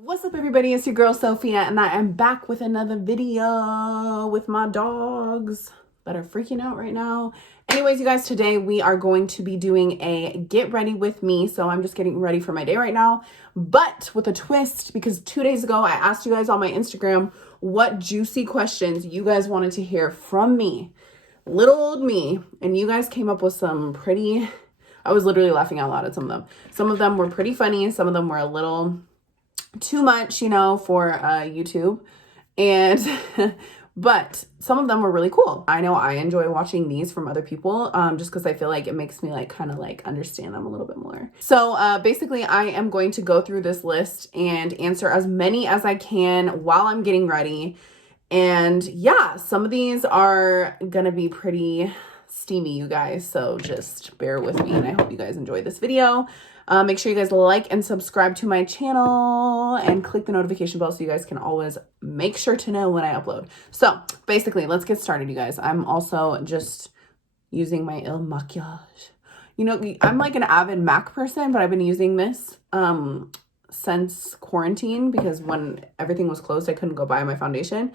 What's up, everybody? It's your girl Sophia, and I am back with another video with my dogs that are freaking out right now. Anyways, you guys, today we are going to be doing a get ready with me. So I'm just getting ready for my day right now, but with a twist, because 2 days ago I asked you guys on my Instagram what juicy questions you guys wanted to hear from me, little old me, and you guys came up with some pretty, I was literally laughing out loud at some of them. Some of them were pretty funny, some of them were a little too much, you know, for YouTube, and but some of them were really cool. I know I enjoy watching these from other people just because I feel like it makes me like kind of like understand them a little bit more. So basically I am going to go through this list and answer as many as I can while I'm getting ready. And yeah, some of these are gonna be pretty steamy, you guys, so just bear with me, and I hope you guys enjoy this video. Make sure you guys like and subscribe to my channel and click the notification bell so you guys can always make sure to know when I upload. So basically, let's get started, you guys. I'm also just using my Il Maquillage. You know, I'm like an avid MAC person, but I've been using this since quarantine because when everything was closed, I couldn't go buy my foundation.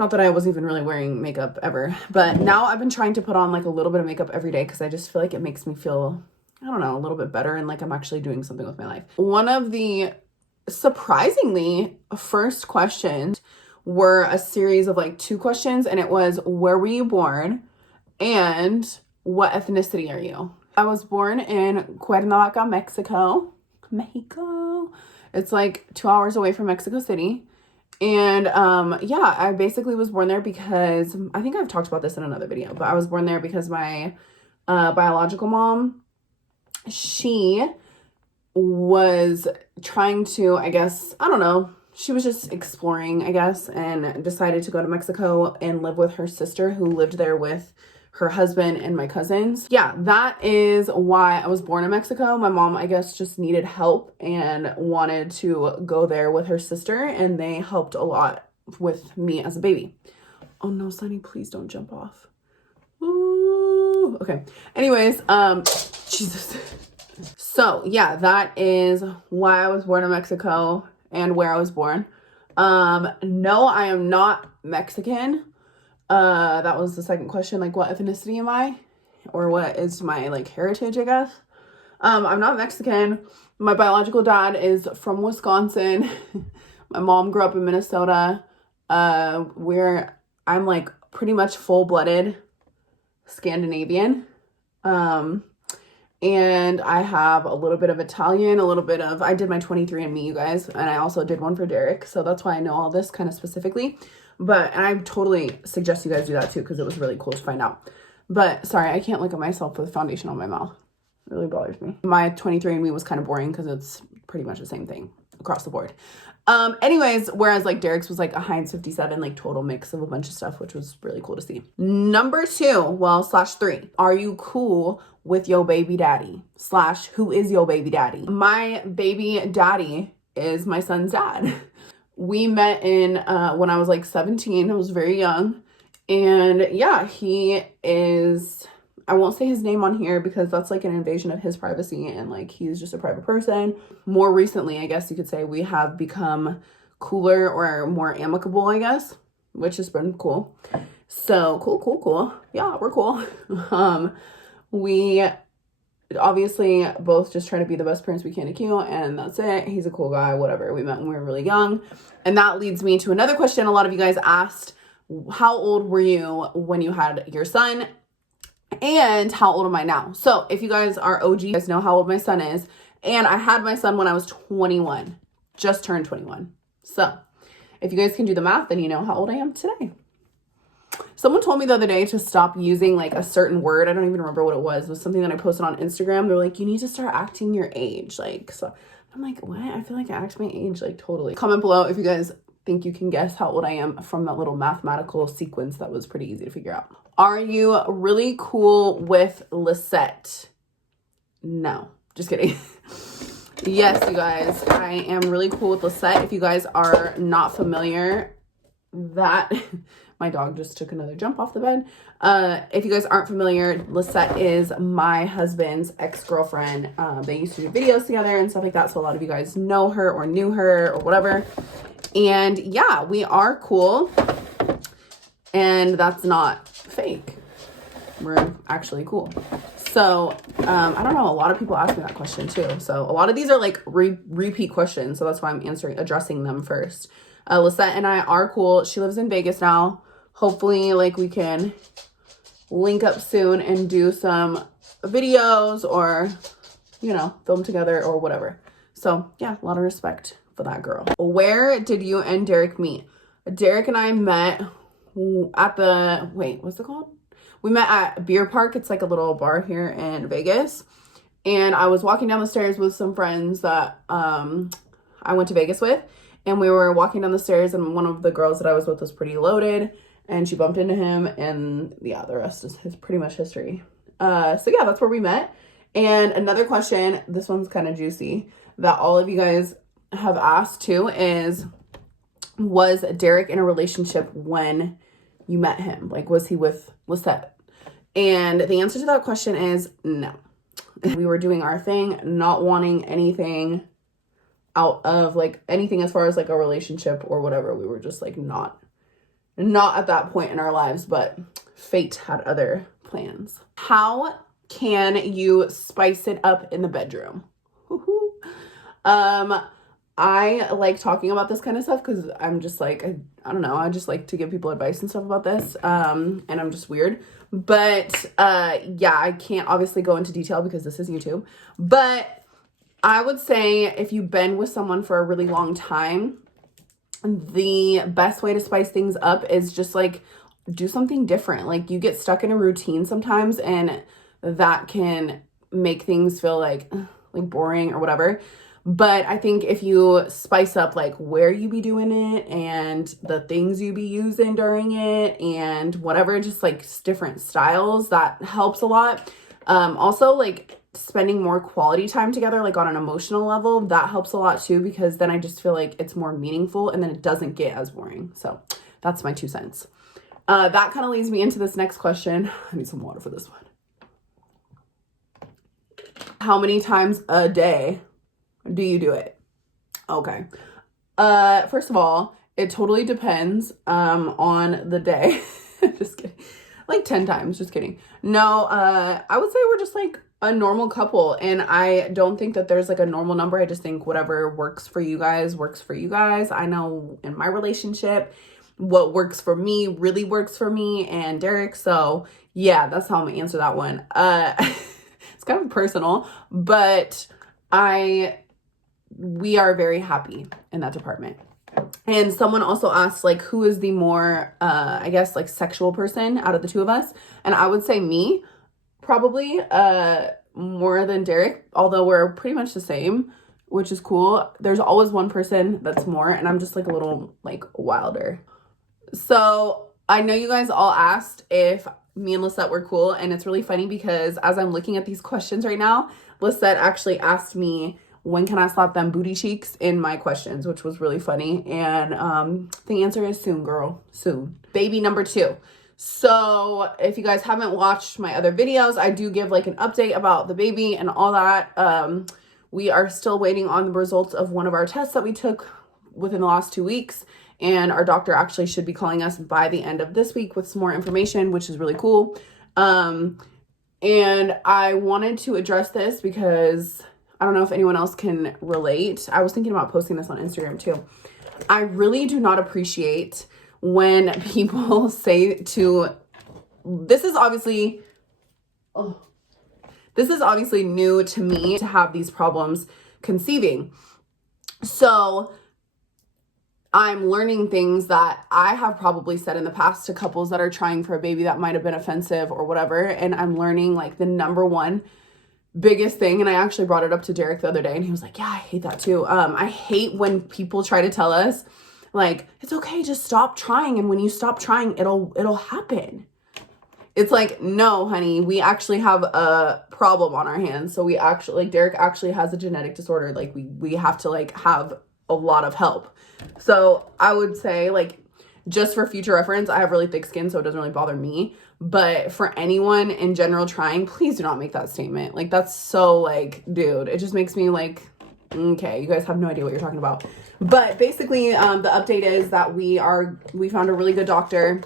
Not that I was even really wearing makeup ever, but now I've been trying to put on like a little bit of makeup every day because I just feel like it makes me feel, I don't know, a little bit better and like I'm actually doing something with my life. One of the surprisingly first questions were a series of like 2 questions, and it was, where were you born and what ethnicity are you? I was born in Cuernavaca, Mexico. It's like 2 hours away from Mexico City. And yeah, I basically was born there because, I think I've talked about this in another video, but I was born there because my biological mom, she was trying to, I guess, I don't know, she was just exploring, I guess, and decided to go to Mexico and live with her sister who lived there with her husband and my cousins. Yeah, that is why I was born in Mexico. My mom, I guess, just needed help and wanted to go there with her sister, and they helped a lot with me as a baby. Oh no, Sunny, please don't jump off. Ooh, okay. Anyways, Jesus. So yeah, that is why I was born in Mexico and where I was born. No, I am not Mexican. That was the second question, like what ethnicity am I, or what is my like heritage, I guess. I'm not Mexican. My biological dad is from Wisconsin. My mom grew up in Minnesota. Where I'm like pretty much full-blooded Scandinavian. And I have a little bit of Italian, a little bit of, I did my 23andMe, you guys, and I also did one for Derek, so that's why I know all this kind of specifically. But, and I totally suggest you guys do that too, because it was really cool to find out. But sorry, I can't look at myself with foundation on my mouth. It really bothers me. My 23andMe was kind of boring because it's pretty much the same thing across the board. Anyways, whereas like Derek's was like a Heinz 57, like total mix of a bunch of stuff, which was really cool to see. Number 2, well, /3, are you cool with your baby daddy? / who is your baby daddy? My baby daddy is my son's dad. We met in when I was like 17. I was very young. And yeah, he is, I won't say his name on here because that's like an invasion of his privacy, and like he's just a private person. More recently, I guess you could say, we have become cooler or more amicable, I guess, which has been cool. So cool. Yeah, we're cool. We obviously both just try to be the best parents we can to Q, and that's it. He's a cool guy, whatever. We met when we were really young. And that leads me to another question a lot of you guys asked. How old were you when you had your son? And how old am I now? So if you guys are OG, you guys know how old my son is. And I had my son when I was 21. Just turned 21. So if you guys can do the math, then you know how old I am today. Someone told me the other day to stop using like a certain word. I don't even remember what it was. It was something that I posted on Instagram. They're like, you need to start acting your age. Like, so I'm like, what? I feel like I act my age, like totally. Comment below if you guys think you can guess how old I am from that little mathematical sequence that was pretty easy to figure out. Are you really cool with Lisette? No, just kidding. Yes, you guys, I am really cool with Lisette. If you guys are not familiar, that My dog just took another jump off the bed. If you guys aren't familiar, Lisette is my husband's ex-girlfriend. They used to do videos together and stuff like that. So a lot of you guys know her or knew her or whatever. And yeah, we are cool. And that's not fake. We're actually cool. So, I don't know. A lot of people ask me that question too. So a lot of these are like repeat questions. So that's why I'm addressing them first. Lisette and I are cool. She lives in Vegas now. Hopefully like we can link up soon and do some videos or, you know, film together or whatever. So yeah, a lot of respect for that girl. Where did you and Derek meet? Derek and I met at the, wait, what's it called? We met at Beer Park. It's like a little bar here in Vegas. And I was walking down the stairs with some friends that I went to Vegas with. And we were walking down the stairs and one of the girls that I was with was pretty loaded. And she bumped into him. And yeah, the rest is pretty much history. So yeah, that's where we met. And another question, this one's kind of juicy, that all of you guys have asked too is, was Derek in a relationship when you met him? Like, was he with Lisette? And the answer to that question is no. We were doing our thing, not wanting anything out of like anything as far as like a relationship or whatever. We were just like not at that point in our lives, but fate had other plans. How can you spice it up in the bedroom? I like talking about this kind of stuff because I'm just like, I don't know, I just like to give people advice and stuff about this. And I'm just weird. But yeah, I can't obviously go into detail because this is YouTube. But I would say if you've been with someone for a really long time, the best way to spice things up is just like do something different. Like you get stuck in a routine sometimes and that can make things feel like boring or whatever. But I think if you spice up like where you be doing it and the things you be using during it and whatever, just like different styles, that helps a lot. Also like spending more quality time together, like on an emotional level, that helps a lot too, because then I just feel like it's more meaningful and then it doesn't get as boring. So that's my 2 cents. That kind of leads me into this next question. I need some water for this one. How many times a day do you do it? Okay. First of all, it totally depends on the day. Just kidding. Like 10 times, just kidding. No, I would say we're just like a normal couple, and I don't think that there's like a normal number. I just think whatever works for you guys works for you guys. I know in my relationship what works for me really works for me and Derek. So yeah, that's how I'm gonna answer that one. It's kind of personal, but we are very happy in that department. And someone also asked like, who is the more, I guess like sexual person out of the two of us? And I would say me, probably, more than Derek, although we're pretty much the same, which is cool. There's always one person that's more, and I'm just like a little like wilder. So I know you guys all asked if me and Lisette were cool, and it's really funny because as I'm looking at these questions right now, Lisette actually asked me, when can I slap them booty cheeks in my questions, which was really funny. And the answer is soon, girl, soon. Baby number 2. So if you guys haven't watched my other videos, I do give like an update about the baby and all that. We are still waiting on the results of one of our tests that we took within the last 2 weeks. And our doctor actually should be calling us by the end of this week with some more information, which is really cool. And I wanted to address this because I don't know if anyone else can relate. I was thinking about posting this on Instagram too. I really do not appreciate when people say this is obviously new to me to have these problems conceiving. So I'm learning things that I have probably said in the past to couples that are trying for a baby that might have been offensive or whatever. And I'm learning like the number one biggest thing. And I actually brought it up to Derek the other day and he was like, yeah, I hate that too. I hate when people try to tell us like, it's okay, just stop trying. And when you stop trying, it'll happen. It's like, no, honey, we actually have a problem on our hands. So we actually, like Derek actually has a genetic disorder. Like we have to like have a lot of help. So I would say like, just for future reference, I have really thick skin, so it doesn't really bother me. But for anyone in general trying, please do not make that statement. Like, that's so, like, dude, it just makes me like, okay, you guys have no idea what you're talking about. But basically, the update is that we found a really good doctor,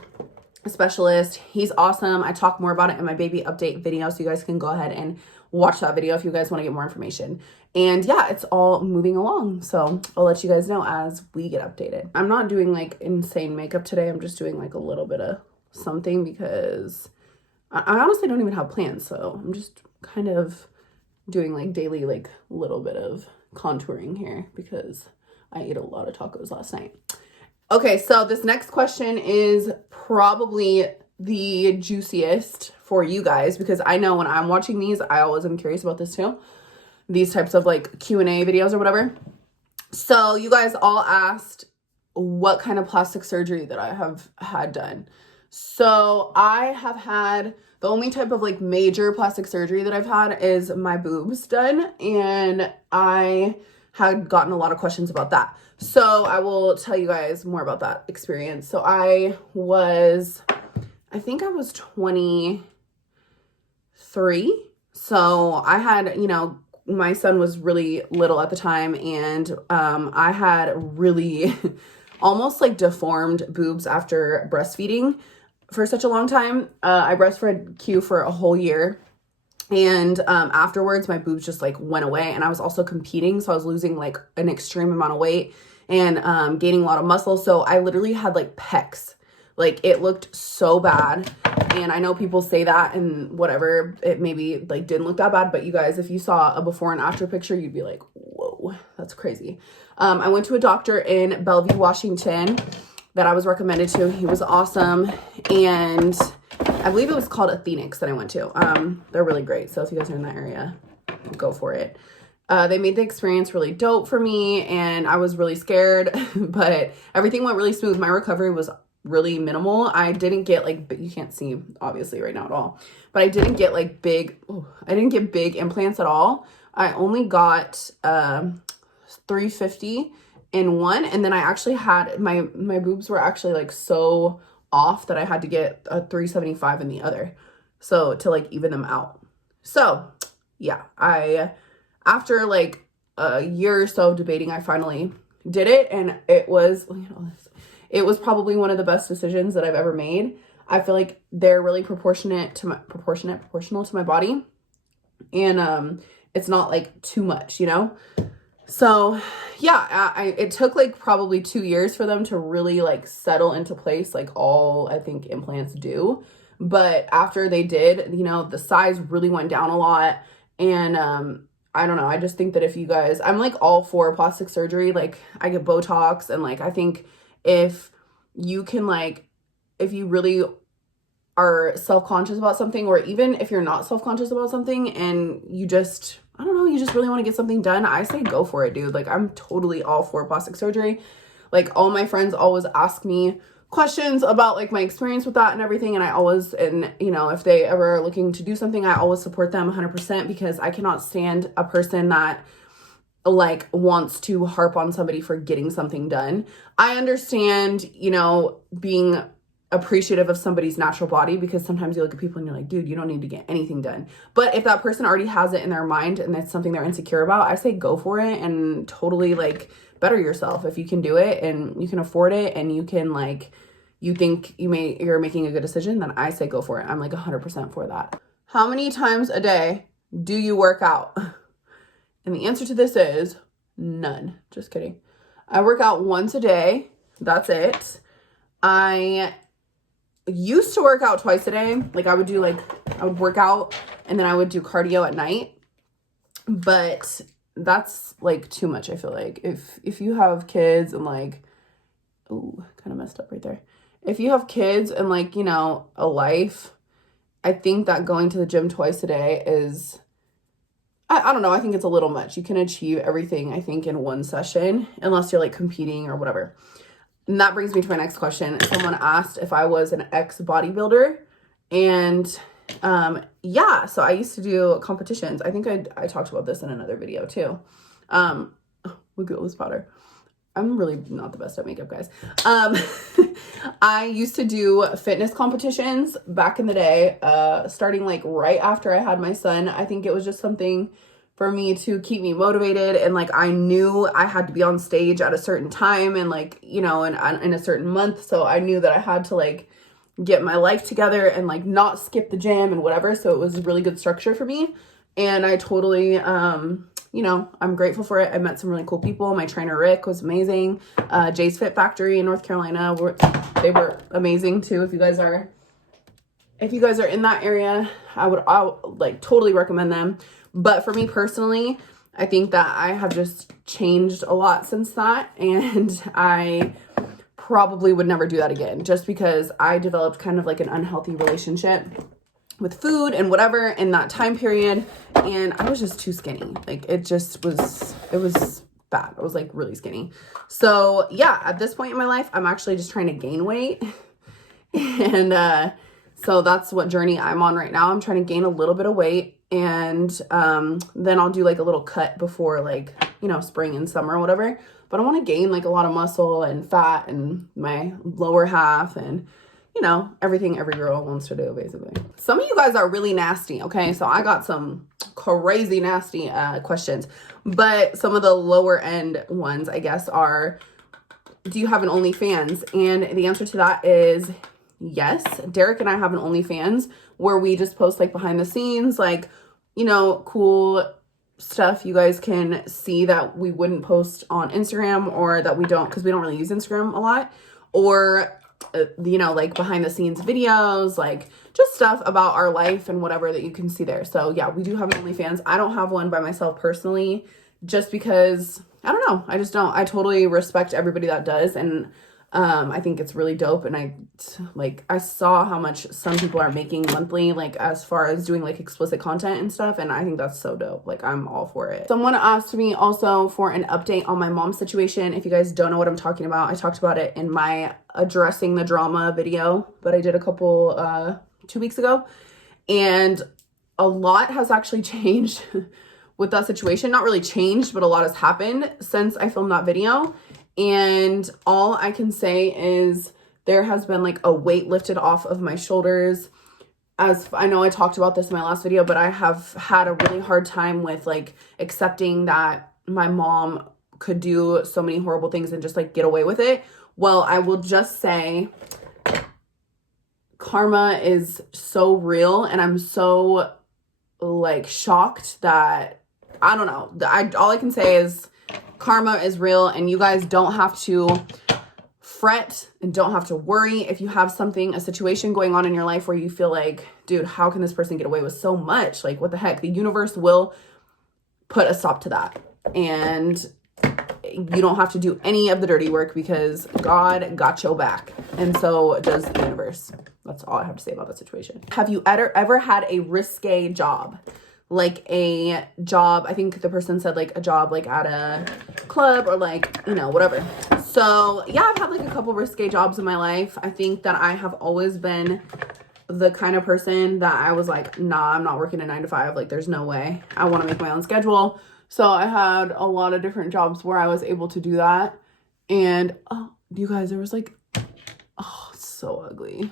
a specialist. He's awesome. I talk more about it in my baby update video, so you guys can go ahead and watch that video if you guys want to get more information. And yeah, it's all moving along, so I'll let you guys know as we get updated. I'm not doing like insane makeup today. I'm just doing like a little bit of something because I honestly don't even have plans, so I'm just kind of doing like daily like little bit of contouring here because I ate a lot of tacos last night. Okay, so this next question is probably the juiciest for you guys because I know when I'm watching these, I always am curious about this too. These types of like Q&A videos or whatever. So you guys all asked what kind of plastic surgery that I have had done. So I have had, the only type of like major plastic surgery that I've had is my boobs done. And I had gotten a lot of questions about that. So I will tell you guys more about that experience. So I think I was 23. So I had, you know, my son was really little at the time, and I had really almost like deformed boobs after breastfeeding for such a long time. I breastfed Q for a whole year, and afterwards my boobs just like went away, and I was also competing, so I was losing like an extreme amount of weight and gaining a lot of muscle. So I literally had like pecs. Like, it looked so bad. And I know people say that and whatever, it maybe like didn't look that bad, but you guys, if you saw a before and after picture, you'd be like, whoa, that's crazy. I went to a doctor in Bellevue, Washington that I was recommended to. He was awesome. And I believe it was called Athenix that I went to. They're really great. So if you guys are in that area, go for it. They made the experience really dope for me, and I was really scared, but everything went really smooth. My recovery was really minimal. I didn't get like, you can't see obviously right now at all, but I didn't get like big implants at all. I only got 350 in one, and then I actually had my boobs were actually like so off that I had to get a 375 in the other, so to like even them out. So yeah, after like a year or so of debating, I finally did it, and it was, look at all this. It was probably one of the best decisions that I've ever made. I feel like they're really proportional to my body. And it's not like too much, you know? So yeah, it took like probably 2 years for them to really like settle into place, like all I think implants do. But after they did, you know, the size really went down a lot. And I don't know, I just think that if you guys, I'm like all for plastic surgery. Like, I get Botox, and like I think if you can like, if you really are self-conscious about something, or even if you're not self-conscious about something and you just, I don't know, you just really want to get something done, I say go for it, dude. Like, I'm totally all for plastic surgery. Like, all my friends always ask me questions about like my experience with that and everything, and I always, and you know, if they ever are looking to do something, I always support them 100%, because I cannot stand a person that like wants to harp on somebody for getting something done. I understand, you know, being appreciative of somebody's natural body, because sometimes you look at people and you're like, dude, you don't need to get anything done. But if that person already has it in their mind and that's something they're insecure about, I say go for it and totally like better yourself if you can do it and you can afford it and you can like, you think you're making a good decision, then I say go for it. I'm like 100% for that. How many times a day do you work out? And the answer to this is none. Just kidding. I work out once a day. That's it. I used to work out twice a day. Like, I would work out and then I would do cardio at night. But that's like too much, I feel like. If you have kids and like, ooh, kind of messed up right there. If you have kids and like, you know, a life, I think that going to the gym twice a day is, I don't know, I think it's a little much. You can achieve everything, I think, in one session, unless you're like competing or whatever. And that brings me to my next question. Someone asked if I was an ex-bodybuilder, and yeah, so I used to do competitions. I think I talked about this in another video too. Look at all this powder. I'm really not the best at makeup, guys. I used to do fitness competitions back in the day, starting like right after I had my son. I think it was just something for me to keep me motivated, and like I knew I had to be on stage at a certain time and like, you know, in a certain month. So I knew that I had to like get my life together and like not skip the gym and whatever. So it was a really good structure for me. And I totally, you know, I'm grateful for it. I met some really cool people. My trainer, Rick, was amazing. Jay's Fit Factory in North Carolina, they were amazing too. If you guys are in that area, I would like totally recommend them. But for me personally, I think that I have just changed a lot since that. And I probably would never do that again, just because I developed kind of like an unhealthy relationship with food and whatever in that time period, and I was just too skinny. Like it was bad. I was like really skinny. So yeah, at this point in my life, I'm actually just trying to gain weight. And so that's what journey I'm on right now. I'm trying to gain a little bit of weight, and then I'll do like a little cut before, like, you know, spring and summer or whatever. But I want to gain like a lot of muscle and fat and my lower half, and you know, everything every girl wants to do, basically. Some of you guys are really nasty, okay? So I got some crazy nasty questions. But some of the lower end ones, I guess, are, do you have an OnlyFans? And the answer to that is yes. Derek and I have an OnlyFans where we just post like behind the scenes, like, you know, cool stuff you guys can see that we wouldn't post on Instagram, or that we don't, because we don't really use Instagram a lot, or you know, like behind the scenes videos, like just stuff about our life and whatever that you can see there. So yeah, we do have an OnlyFans. I don't have one by myself personally, just because I don't know. I just don't. I totally respect everybody that does, and I think it's really dope. And I saw how much some people are making monthly, like as far as doing like explicit content and stuff, and I think that's so dope. Like I'm all for it. Someone asked me also for an update on my mom's situation. If you guys don't know what I'm talking about, I talked about it in my addressing the drama video that I did a couple 2 weeks ago, and a lot has actually changed with that situation. Not really changed, but a lot has happened since I filmed that video. And all I can say is there has been like a weight lifted off of my shoulders. As I know I talked about this in my last video, but I have had a really hard time with like accepting that my mom could do so many horrible things and just like get away with it. Well, I will just say karma is so real, and I'm so like shocked that, I don't know. All I can say is karma is real, and you guys don't have to fret and don't have to worry if you have a situation going on in your life where you feel like, dude, how can this person get away with so much? Like, what the heck? The universe will put a stop to that. And you don't have to do any of the dirty work, because God got your back. And so does the universe. That's all I have to say about that situation. Have you ever had a risque job? Like a job, I think the person said like a job like at a club, or like, you know, whatever. So yeah, I've had like a couple risque jobs in my life. I think that I have always been the kind of person that I was like, nah, I'm not working a 9 to 5. Like there's no way. I want to make my own schedule. So I had a lot of different jobs where I was able to do that. And oh, you guys, there was like, oh, it's so ugly.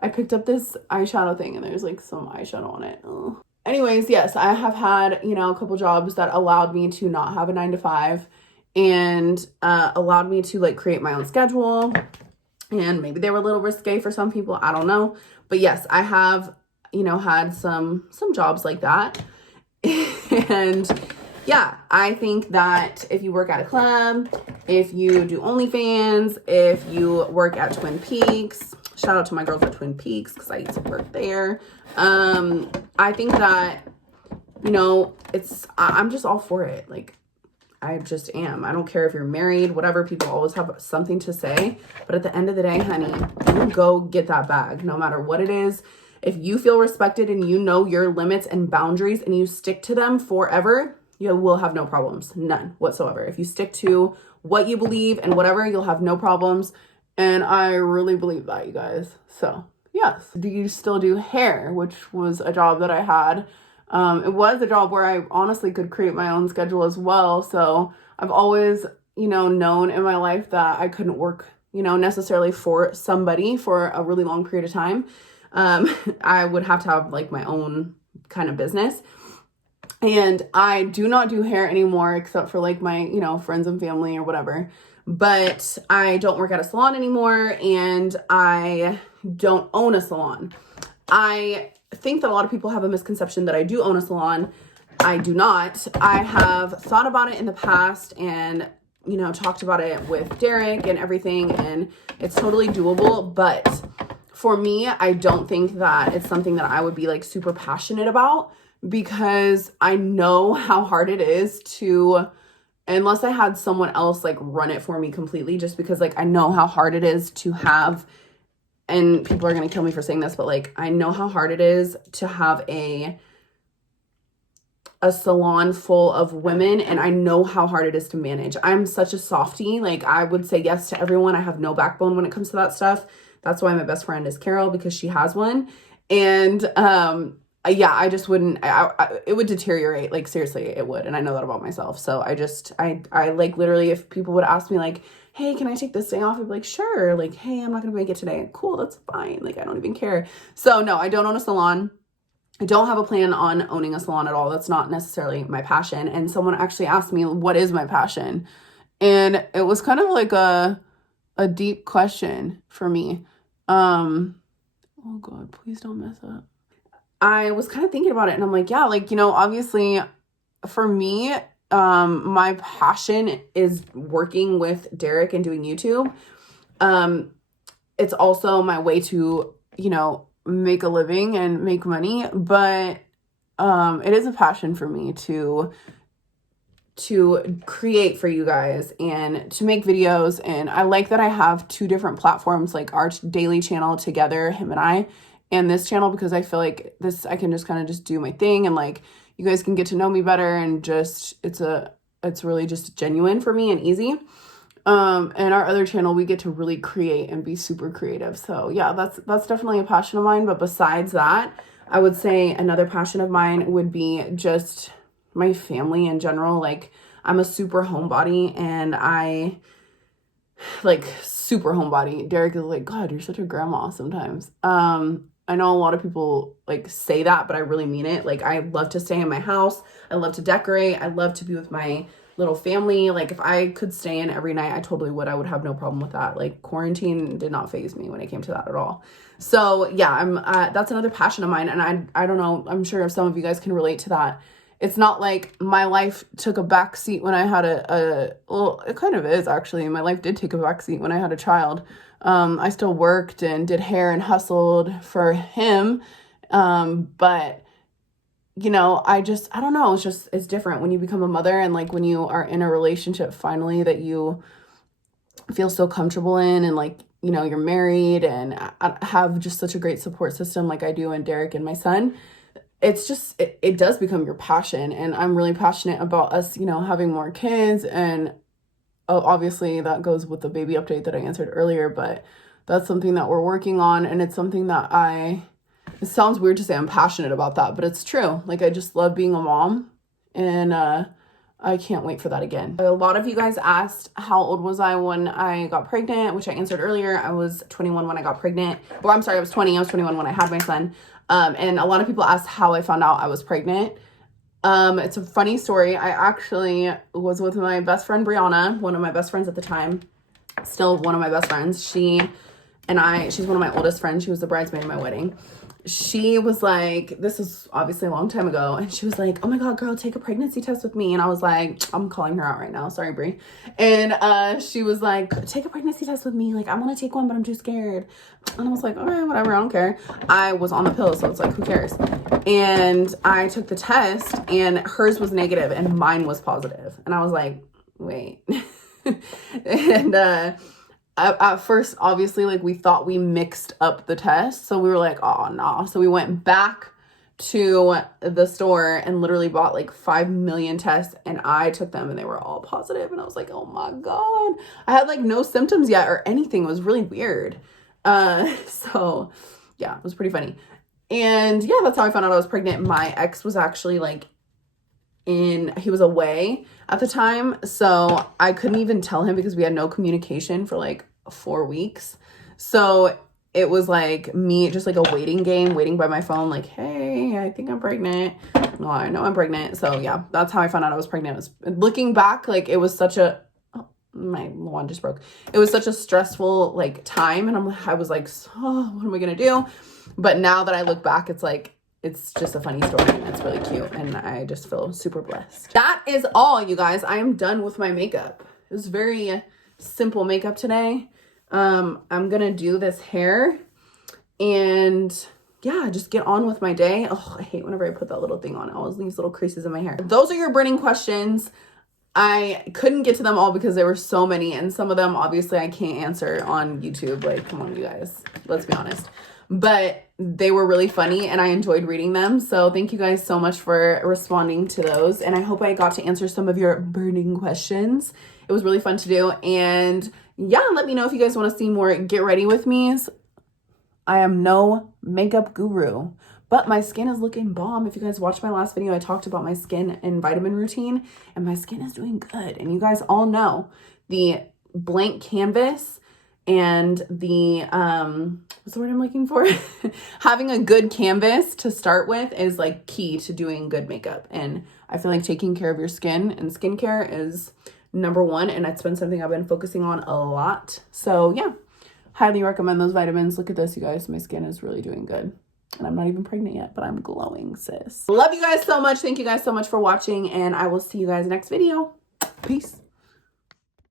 I picked up this eyeshadow thing and there's like some eyeshadow on it. Ugh. Anyways, yes, I have had, you know, a couple jobs that allowed me to not have a 9 to 5, and allowed me to like create my own schedule. And maybe they were a little risque for some people. I don't know. But yes, I have, you know, had some jobs like that. And yeah, I think that if you work at a club, if you do OnlyFans, if you work at Twin Peaks, shout out to my girls at Twin Peaks because I used to work there. I think that, you know, I'm just all for it. Like, I just am. I don't care if you're married, whatever. People always have something to say. But at the end of the day, honey, you go get that bag, no matter what it is. If you feel respected and you know your limits and boundaries and you stick to them forever, you will have no problems. None whatsoever. If you stick to what you believe and whatever, you'll have no problems. And I really believe that, you guys. So, yes. Do you still do hair? Which was a job that I had. It was a job where I honestly could create my own schedule as well. So I've always, you know, known in my life that I couldn't work you know, necessarily for somebody for a really long period of time. I would have to have like my own kind of business. And I do not do hair anymore except for like my, you know, friends and family or whatever. But I don't work at a salon anymore, and I don't own a salon. I think that a lot of people have a misconception that I do own a salon. I do not. I have thought about it in the past and, you know, talked about it with Derek and everything, and it's totally doable. But for me, I don't think that it's something that I would be like super passionate about, because I know how hard it is to, unless I had someone else like run it for me completely, just because like I know how hard it is to have, and people are going to kill me for saying this, but like I know how hard it is to have a salon full of women, and I know how hard it is to manage. I'm such a softie. Like I would say yes to everyone. I have no backbone when it comes to that stuff. That's why my best friend is Carol, because she has one. And yeah, I just wouldn't, it would deteriorate. Like seriously, it would. And I know that about myself. So I like literally, if people would ask me like, hey, can I take this day off? I'd be like, sure. Like, hey, I'm not going to make it today. Cool. That's fine. Like, I don't even care. So no, I don't own a salon. I don't have a plan on owning a salon at all. That's not necessarily my passion. And someone actually asked me, what is my passion? And it was kind of like a deep question for me. Oh God, please don't mess up. I was kind of thinking about it, and I'm like, yeah, like, you know, obviously for me, my passion is working with Derek and doing YouTube. It's also my way to, you know, make a living and make money, but it is a passion for me to create for you guys and to make videos. And I like that I have two different platforms, like our daily channel together, him and I, and this channel, because I feel like this, I can just kind of just do my thing, and like you guys can get to know me better, and just it's really just genuine for me and easy. And our other channel, we get to really create and be super creative. So yeah, that's definitely a passion of mine. But besides that, I would say another passion of mine would be just my family in general. Like I'm a super homebody, and I like super homebody. Derek is like, God, you're such a grandma sometimes. I know a lot of people like say that, but I really mean it. Like I love to stay in my house. I love to decorate. I love to be with my little family. Like if I could stay in every night, I totally would. I would have no problem with that. Like quarantine did not faze me when it came to that at all. So yeah, that's another passion of mine. And I don't know, I'm sure some of you guys can relate to that. It's not like my life took a back seat when I had well, it kind of is actually. My life did take a back seat when I had a child. I still worked and did hair and hustled for him. But you know, I don't know. It's different when you become a mother, and like when you are in a relationship finally that you feel so comfortable in, and like, you know, you're married and I have just such a great support system like I do in Derek and my son. It's just, it does become your passion. And I'm really passionate about us, you know, having more kids. And obviously that goes with the baby update that I answered earlier, but that's something that we're working on. And it's something that it sounds weird to say I'm passionate about that, but it's true. Like I just love being a mom, and I can't wait for that again. A lot of you guys asked how old was I when I got pregnant, which I answered earlier. I was 21 when I got pregnant. Well, I'm sorry, I was 20. I was 21 when I had my son. And a lot of people asked how I found out I was pregnant. It's a funny story. I actually was with my best friend, Brianna, one of my best friends at the time, still one of my best friends. She's one of my oldest friends. She was the bridesmaid at my wedding. She was like, this is obviously a long time ago, and she was like, oh my God, girl, take a pregnancy test with me. And I was like, I'm calling her out right now. Sorry, Bri. And she was like, take a pregnancy test with me. Like, I want to take one, but I'm too scared. And I was like, all right, whatever, I don't care. I was on the pill, so it's like, who cares? And I took the test, and hers was negative and mine was positive. And I was like, wait. And at first, obviously, like we thought we mixed up the test. So we were like, oh, no. So we went back to the store and literally bought like 5 million tests, and I took them and they were all positive. And I was like, oh my God. I had like no symptoms yet or anything. It was really weird. So yeah, it was pretty funny. And yeah, that's how I found out I was pregnant. My ex was actually like he was away at the time, so I couldn't even tell him because we had no communication for like 4 weeks. So it was like me, just like a waiting game, waiting by my phone, like, hey, I think I'm pregnant. Well, I know I'm pregnant. So yeah, that's how I found out I was pregnant. It was, looking back, like it was such a, oh, my wand just broke. It was such a stressful like time. And I was like, oh, what am I going to do? But now that I look back, it's like, it's just a funny story and it's really cute. And I just feel super blessed. That is all, you guys. I am done with my makeup. It was very simple makeup today. I'm gonna do this hair and yeah, just get on with my day. Oh, I hate whenever I put that little thing on. It always leaves little creases in my hair. Those are your burning questions. I couldn't get to them all because there were so many, and some of them obviously I can't answer on YouTube. Like, come on, you guys, let's be honest. But they were really funny and I enjoyed reading them. So thank you guys so much for responding to those. And I hope I got to answer some of your burning questions. It was really fun to do. And yeah, let me know if you guys want to see more get ready with me's. I am no makeup guru, but my skin is looking bomb. If you guys watched my last video, I talked about my skin and vitamin routine, and my skin is doing good. And you guys all know the blank canvas and the, what's the word I'm looking for? Having a good canvas to start with is like key to doing good makeup. And I feel like taking care of your skin and skincare is number one. And it's been something I've been focusing on a lot. So yeah, highly recommend those vitamins. Look at this, you guys. My skin is really doing good. And I'm not even pregnant yet, but I'm glowing, sis. Love you guys so much. Thank you guys so much for watching. And I will see you guys next video. Peace.